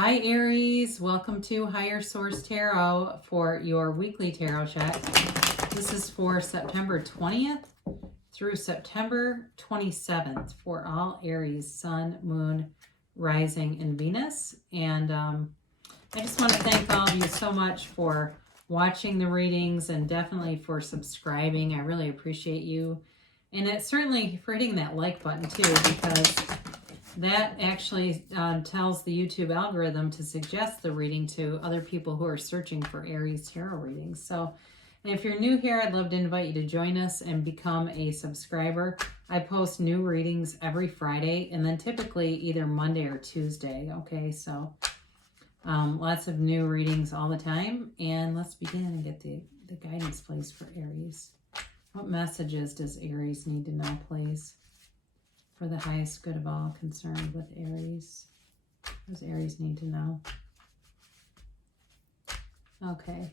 Hi Aries, welcome to Higher Source Tarot for your weekly tarot check. This is for September 20th through September 27th for all Aries, Sun, Moon, Rising, and Venus. And I just want to thank all of you so much for watching the readings and definitely for subscribing. I really appreciate you. And it's certainly for hitting that like button too, because that actually tells the YouTube algorithm to suggest the reading to other people who are searching for Aries tarot readings. So if you're new here, I'd love to invite you to join us and become a subscriber. I post new readings every Friday and then typically either Monday or Tuesday. Okay, so lots of new readings all the time. And let's begin and get the guidance, please, for Aries. What messages does Aries need to know, please? For the highest good of all concerned with Aries. What does Aries need to know? Okay.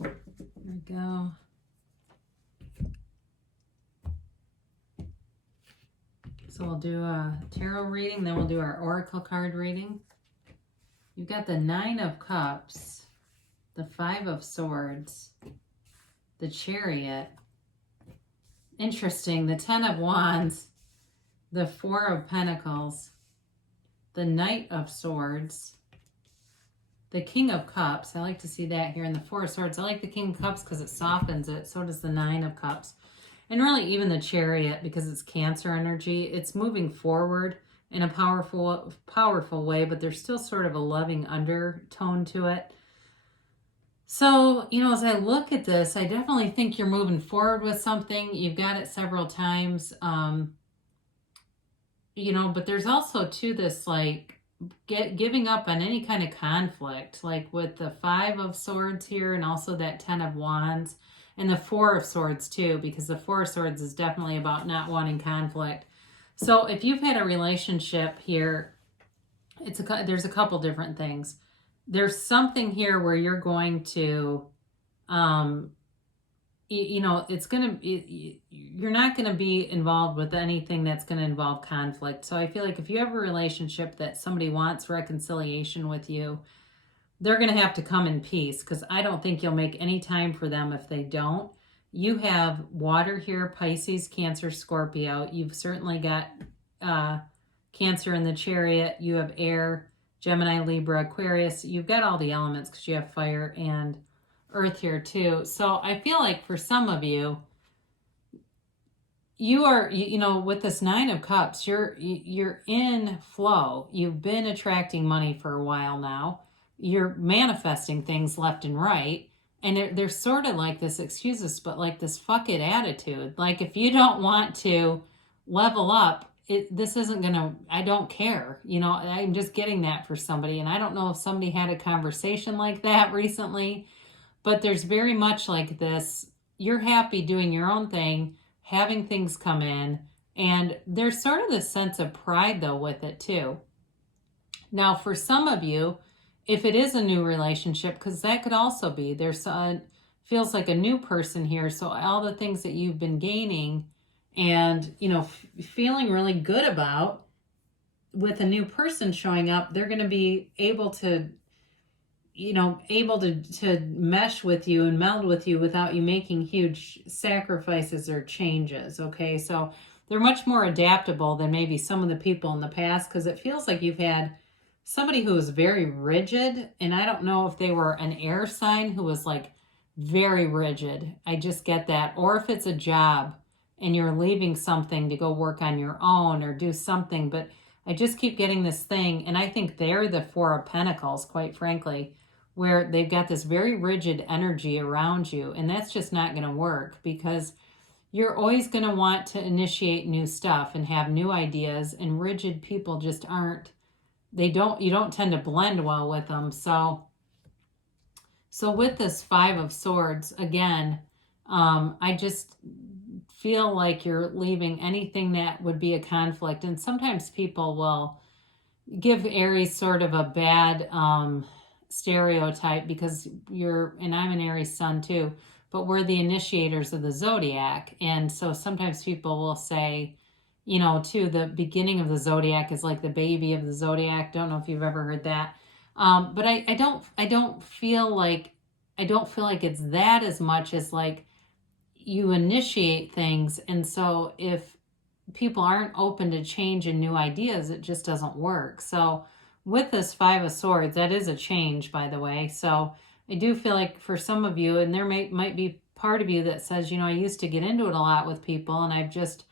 There we go. So we'll do a tarot reading, then we'll do our oracle card reading. You've got the 9 of Cups, the 5 of Swords, the Chariot. Interesting, the 10 of Wands, the 4 of Pentacles, the Knight of Swords, the King of Cups. I like to see that here in the 4 of Swords. I like the King of Cups because it softens it. So does the 9 of Cups. And really even the Chariot, because it's Cancer energy. It's moving forward in a powerful way, but there's still sort of a loving undertone to it. So, as I look at this, I definitely think you're moving forward with something. You've got it several times. But there's also too this like giving up on any kind of conflict, like with the 5 of Swords here and also that 10 of Wands and the 4 of Swords too, because the 4 of Swords is definitely about not wanting conflict. So if you've had a relationship here, there's a couple different things. There's something here where you're going to, you're not going to be involved with anything that's going to involve conflict. So I feel like if you have a relationship that somebody wants reconciliation with you, they're going to have to come in peace, because I don't think you'll make any time for them if they don't. You have water here, Pisces, Cancer, Scorpio. You've certainly got Cancer in the Chariot. You have air, Gemini, Libra, Aquarius. You've got all the elements because you have fire and Earth here too. So I feel like for some of you, you are, with this 9 of Cups, you're in flow. You've been attracting money for a while now. You're manifesting things left and right. And there's sort of like this, excuse us, but like this fuck it attitude. Like if you don't want to level up, this isn't going to, I don't care. I'm just getting that for somebody. And I don't know if somebody had a conversation like that recently. But there's very much like this, you're happy doing your own thing, having things come in, and there's sort of this sense of pride, though, with it, too. Now, for some of you, if it is a new relationship, because that could also be, feels like a new person here, so all the things that you've been gaining and, feeling really good about with a new person showing up, they're going to be able to to mesh with you and meld with you without you making huge sacrifices or changes, okay? So they're much more adaptable than maybe some of the people in the past, because it feels like you've had somebody who was very rigid, and I don't know if they were an air sign who was like very rigid. I just get that. Or if it's a job and you're leaving something to go work on your own or do something, but I just keep getting this thing, and I think they're the 4 of Pentacles, quite frankly, where they've got this very rigid energy around you, and that's just not going to work, because you're always going to want to initiate new stuff and have new ideas, and rigid people just aren't, you don't tend to blend well with them. So with this 5 of Swords, again, I just feel like you're leaving anything that would be a conflict, and sometimes people will give Aries sort of a bad stereotype, because and I'm an Aries sun too, but we're the initiators of the zodiac. And so sometimes people will say, to the beginning of the zodiac is like the baby of the zodiac. Don't know if you've ever heard that. But I don't feel like it's that as much as like you initiate things. And so if people aren't open to change and new ideas, it just doesn't work. So with this Five of Swords, that is a change, by the way. So I do feel like for some of you, and there might be part of you that says, I used to get into it a lot with people and I've just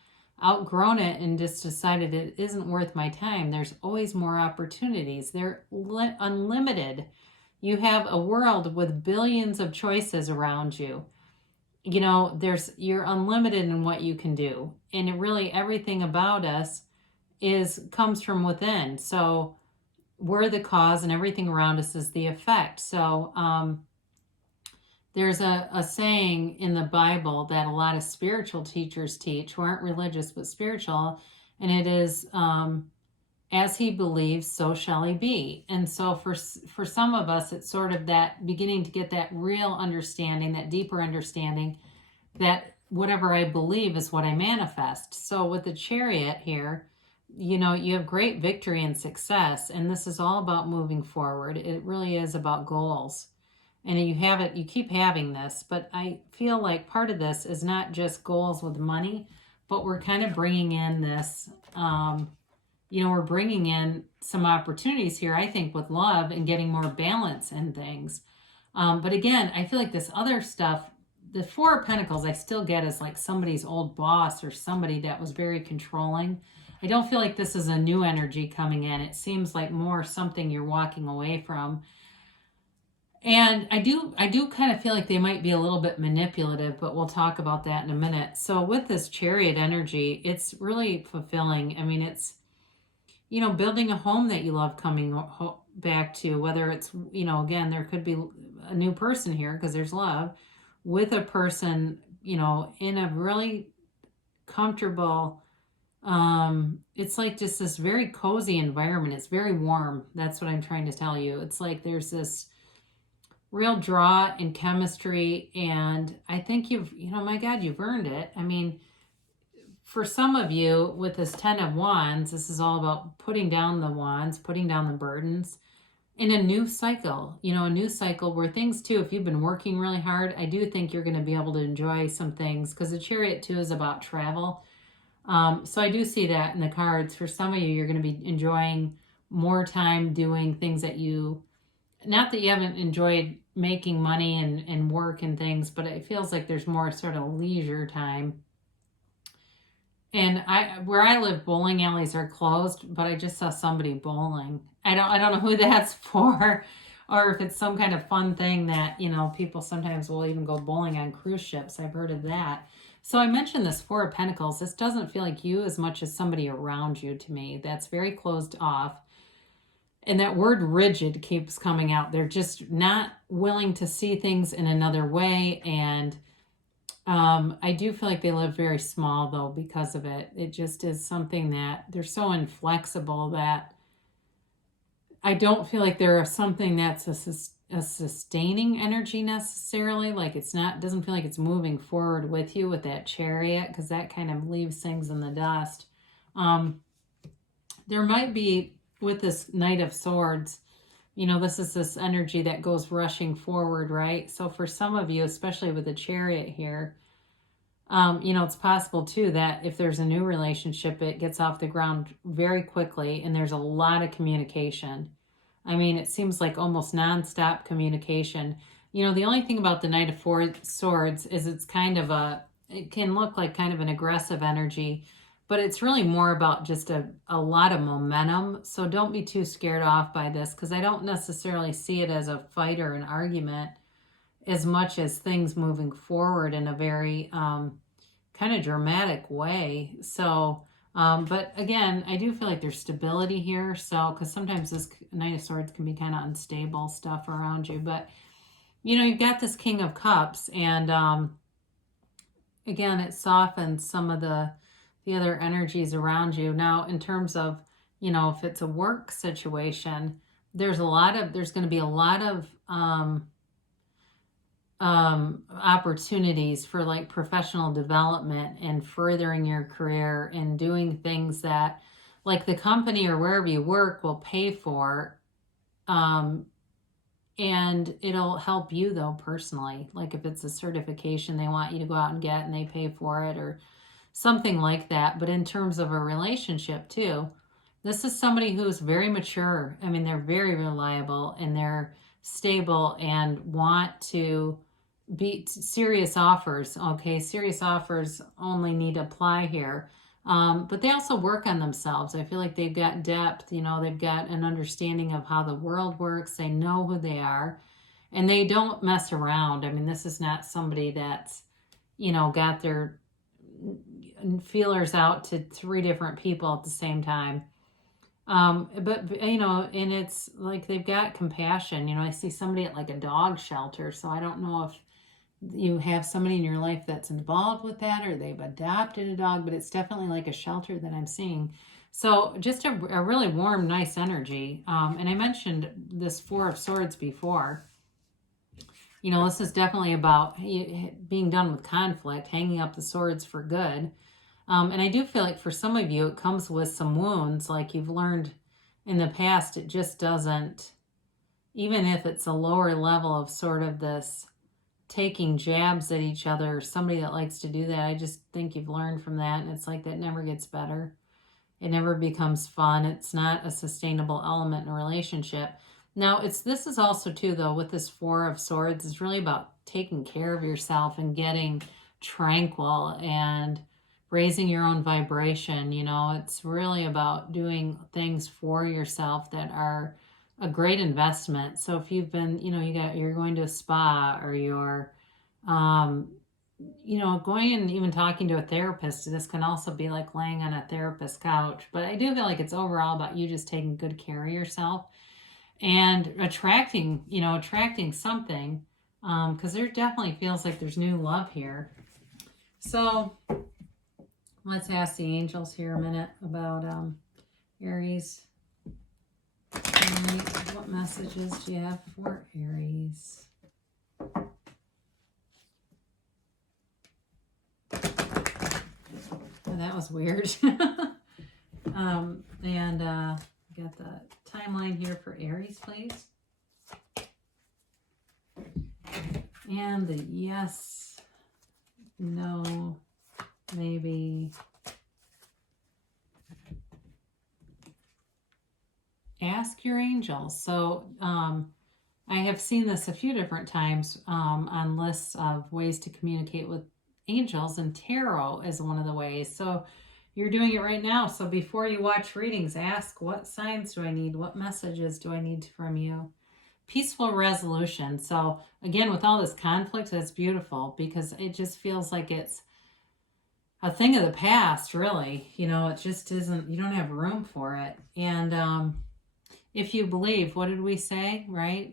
outgrown it and just decided it isn't worth my time. There's always more opportunities. They're unlimited. You have a world with billions of choices around you. You're unlimited in what you can do. And it really, everything about us comes from within. So we're the cause and everything around us is the effect. So there's a saying in the Bible that a lot of spiritual teachers teach who aren't religious but spiritual, and it is, as he believes, so shall he be. And so for some of us, it's sort of that beginning to get that real understanding, that deeper understanding that whatever I believe is what I manifest. So with the Chariot here, you have great victory and success, and this is all about moving forward. It really is about goals. And you keep having this, but I feel like part of this is not just goals with money, but we're kind of bringing in this, we're bringing in some opportunities here, I think, with love and getting more balance in things. But again, I feel like this other stuff, the Four of Pentacles, I still get as like somebody's old boss or somebody that was very controlling. I don't feel like this is a new energy coming in. It seems like more something you're walking away from. And I do kind of feel like they might be a little bit manipulative, but we'll talk about that in a minute. So with this Chariot energy, it's really fulfilling. I mean, it's, building a home that you love coming back to, whether it's, again, there could be a new person here because there's love with a person, in a really comfortable, it's like just this very cozy environment. It's very warm. That's what I'm trying to tell you. It's like there's this real draw and chemistry, and I think my God, you've earned it. I mean, for some of you with this 10 of Wands, this is all about putting down the wands, putting down the burdens in a new cycle, a new cycle where things too, if you've been working really hard, I do think you're going to be able to enjoy some things because the Chariot too is about travel. So I do see that in the cards. For some of you, you're going to be enjoying more time doing things that not that you haven't enjoyed making money and work and things, but it feels like there's more sort of leisure time. And where I live, bowling alleys are closed, but I just saw somebody bowling. I don't know who that's for, or if it's some kind of fun thing that, people sometimes will even go bowling on cruise ships. I've heard of that. So I mentioned this Four of Pentacles. This doesn't feel like you as much as somebody around you to me. That's very closed off. And that word rigid keeps coming out. They're just not willing to see things in another way. And I do feel like they live very small, though, because of it. It just is something that they're so inflexible that I don't feel like they're something that's a sustaining energy necessarily. Like doesn't feel like it's moving forward with you with that Chariot, because that kind of leaves things in the dust. There might be, with this Knight of Swords, this is this energy that goes rushing forward, right? So for some of you, especially with the Chariot here, it's possible too that if there's a new relationship, it gets off the ground very quickly and there's a lot of communication. I mean, it seems like almost nonstop communication. The only thing about the Knight of Swords is it can look like kind of an aggressive energy, but it's really more about just a lot of momentum. So don't be too scared off by this, because I don't necessarily see it as a fight or an argument as much as things moving forward in a very kind of dramatic way. So, but again, I do feel like there's stability here. So, because sometimes this Knight of Swords can be kind of unstable stuff around you. But, you've got this King of Cups, and again, it softens some of the other energies around you. Now, in terms of, if it's a work situation, there's going to be a lot of opportunities for like professional development and furthering your career and doing things that like the company or wherever you work will pay for. Um, and it'll help you though personally. Like if it's a certification they want you to go out and get and they pay for it or something like that. But in terms of a relationship too, this is somebody who's very mature. I mean, they're very reliable and they're stable and want to be serious offers. Okay, serious offers only need to apply here. But they also work on themselves. I feel like they've got depth, you know, they've got an understanding of how the world works. They know who they are and they don't mess around. I mean, this is not somebody that's, you know, got their feelers out to 3 different people at the same time. But you know, and it's like they've got compassion. You know, I see somebody at like a dog shelter, so I don't know if you have somebody in your life that's involved with that or they've adopted a dog, but it's definitely like a shelter that I'm seeing. So just a really warm, nice energy. And I mentioned this Four of Swords before. You know, this is definitely about being done with conflict, hanging up the swords for good. And I do feel like for some of you, it comes with some wounds, like you've learned in the past, it just doesn't, even if it's a lower level of sort of this taking jabs at each other, somebody that likes to do that, I just think you've learned from that. And it's like that never gets better. It never becomes fun. It's not a sustainable element in a relationship. Now, this is also too, though, with this Four of Swords, it's really about taking care of yourself and getting tranquil and raising your own vibration. You know, it's really about doing things for yourself that are a great investment. So if you've been, you know, you're going to a spa or you're, you know, going and even talking to a therapist, this can also be like laying on a therapist couch. But I do feel like it's overall about you just taking good care of yourself and attracting something. Because there definitely feels like there's new love here. So let's ask the angels here a minute about Aries. What messages do you have for Aries? Oh, that was weird. And got the timeline here for Aries, please. And the yes, no, maybe. Ask your angels. So I have seen this a few different times on lists of ways to communicate with angels, and tarot is one of the ways. So you're doing it right now. So before you watch readings, ask, what signs do I need? What messages do I need from you? Peaceful resolution. So again, with all this conflict, that's beautiful because it just feels like it's a thing of the past, really. You know, it just isn't, you don't have room for it. And if you believe, what did we say, right?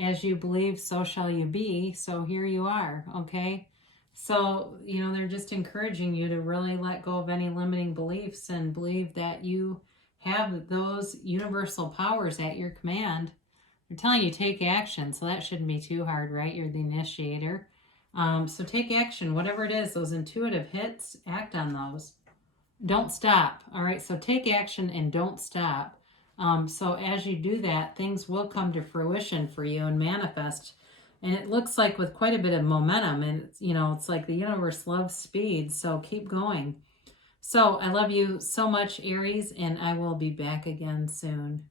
As you believe, so shall you be. So here you are, okay? So, you know, they're just encouraging you to really let go of any limiting beliefs and believe that you have those universal powers at your command. They're telling you take action, so that shouldn't be too hard, right? You're the initiator. So take action, whatever it is, those intuitive hits, act on those. Don't stop, all right? So take action and don't stop. So as you do that, things will come to fruition for you and manifest. And it looks like with quite a bit of momentum, and you know, it's like the universe loves speed, so keep going. So I love you so much, Aries, and I will be back again soon.